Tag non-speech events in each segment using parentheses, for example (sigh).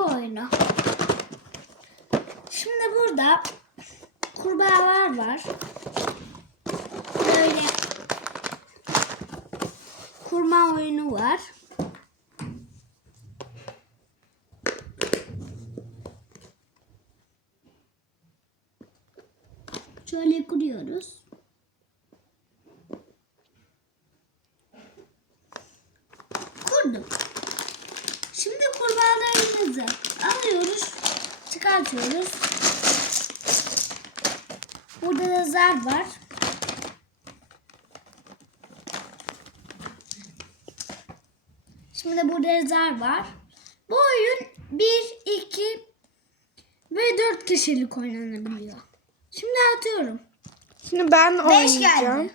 bu oyunu. Şimdi burada kurbağalar var. Böyle kurma oyunu var. Şöyle kuruyoruz. Kurduk. Kurbağalarımızı alıyoruz, çıkartıyoruz. Burada da zar var. Şimdi burada zar var. Bu oyun 1, 2 ve 4 kişilik oynanabiliyor. Şimdi atıyorum. Şimdi ben Beş oynayacağım. geldi.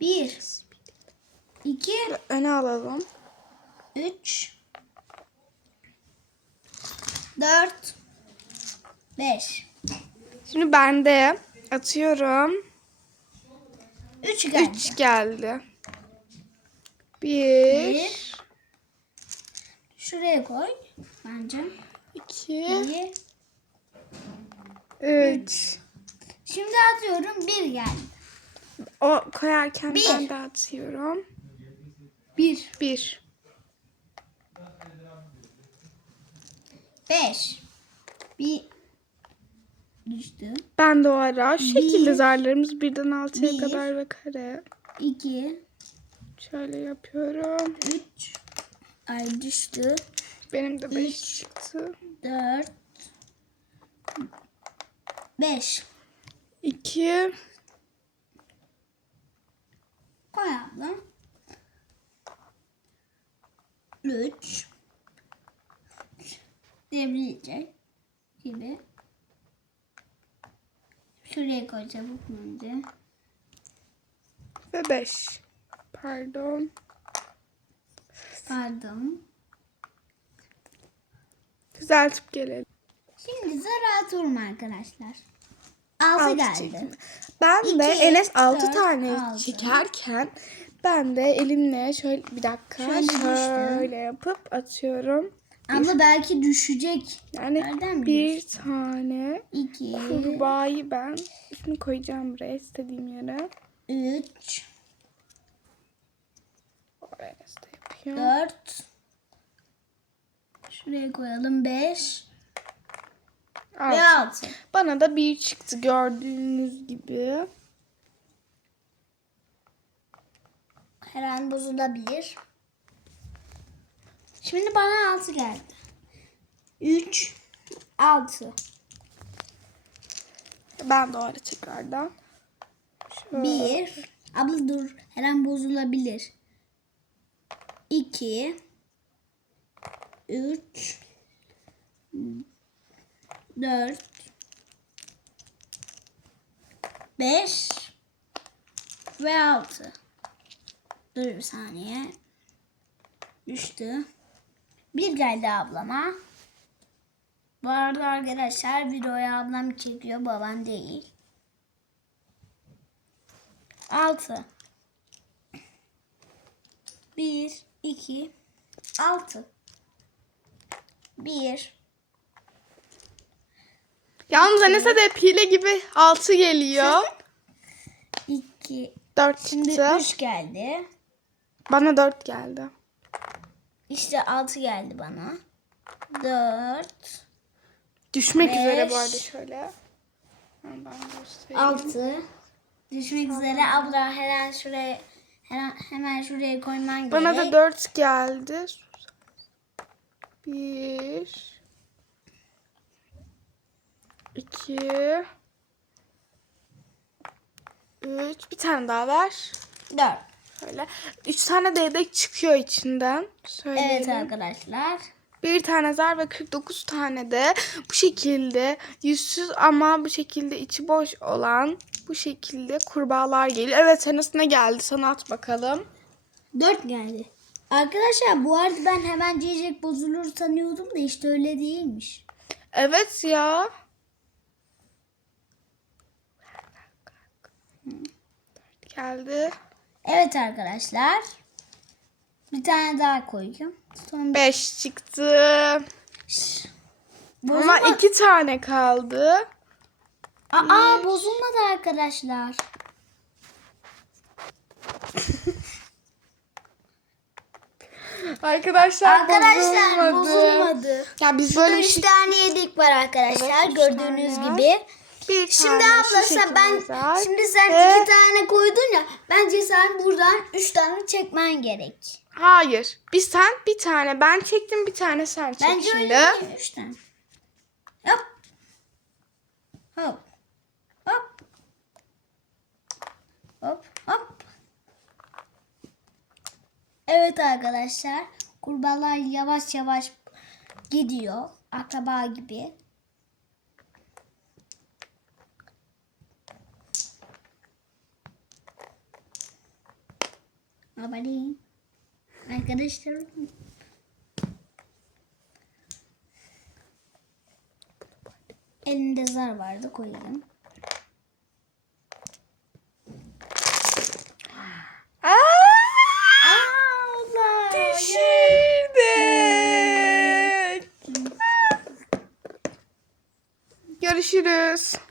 1, 2, Öne alalım. 3 4 5 Şimdi ben de atıyorum. 3 geldi. 3 geldi. 1 Bir. Şuraya koy bence. 2 İyi. 3 Şimdi atıyorum 1 geldi. O koyarken Bir. ben de atıyorum. 1 1 5 1 düştü. Ben de o ara şu şekilde Bir. zarlarımız birden 6'ya Bir. kadar ve kare. 2 Şöyle yapıyorum. 3 ay düştü. Benim de 5 Üç. çıktı. 4 5 2 Koy abla. 3 Devrilecek gibi. Şuraya koy çabuk önce. ve 5. Pardon. Pardon. Düzeltip gelelim. Şimdi zar atıyorum arkadaşlar. 6 Altı geldi. çektim. Ben de İki, Enes 6 dört, tane altı. çekerken ben de elimle şöyle bir dakika Şöyle şöyle, yapıp atıyorum. Ama belki düşecek. Yani Nereden bir tane 2 kurbağayı ben ismini koyacağım buraya istediğim yere. 3 Oraya Enes de yapıyor. 4 Şuraya koyalım 5 ve Altı. 6. Bana da bir çıktı gördüğünüz gibi. Her an bozulabilir. Şimdi bana 6 geldi. 3 6 Ben orada tekrardan. Şöyle. 1 Abla dur. Her an bozulabilir. 2 3 4 5 ve 6 Dur bir saniye. Düştü. Bir geldi ablama. Bu arada arkadaşlar videoyu ablam çekiyor. Babam değil. 6 1 2 6 1 Yalnız Enes'e de hile gibi 6 geliyor. (laughs) 2 4 Şimdi çıktı. 3 geldi. Bana 4 geldi. İşte 6 geldi bana. 4 Düşmek üzere bu Beş. arada şöyle. Ben göstereyim. 6 Düşmek üzere abla her an şuraya hemen şuraya koyman Bana gerek. da 4 geldi. 1 2 3 Bir tane daha ver. 4 Şöyle. 3 tane de yedek çıkıyor içinden. Söyleyelim. Evet arkadaşlar. Bir tane zar ve 49 tane de bu şekilde yüzsüz ama bu şekilde içi boş olan bu şekilde kurbağalar geliyor. Evet senesine geldi. Sana at bakalım. 4 geldi. Arkadaşlar bu arada ben hemen diyecek bozulur sanıyordum da işte öyle değilmiş. Evet ya. Geldi. Evet arkadaşlar. Bir tane daha koyacağım. Son 5 çıktı. Şş. Ama Bozulma- iki tane kaldı. Aa bozulmadı arkadaşlar. Arkadaşlar, Arkadaşlar bozulmadı. bozulmadı. Ya biz Böyle bir üç şey... tane yedik var arkadaşlar Evet, üç gördüğünüz tane gibi. Bir Şimdi tane abla şu sen ben var. şimdi sen Ve- iki tane koydun ya bence sen buradan üç tane çekmen gerek. Hayır. Bir sen bir tane. Ben çektim bir tane sen çek Bence şimdi. öyle değil üç tane. Hop. Hop. Hop. Hop. Hop. Evet arkadaşlar. Kurbağalar yavaş yavaş gidiyor. Akraba gibi. Haberin. Arkadaşlar. Elimde zar vardı. Düşürdük. Görüşürüz.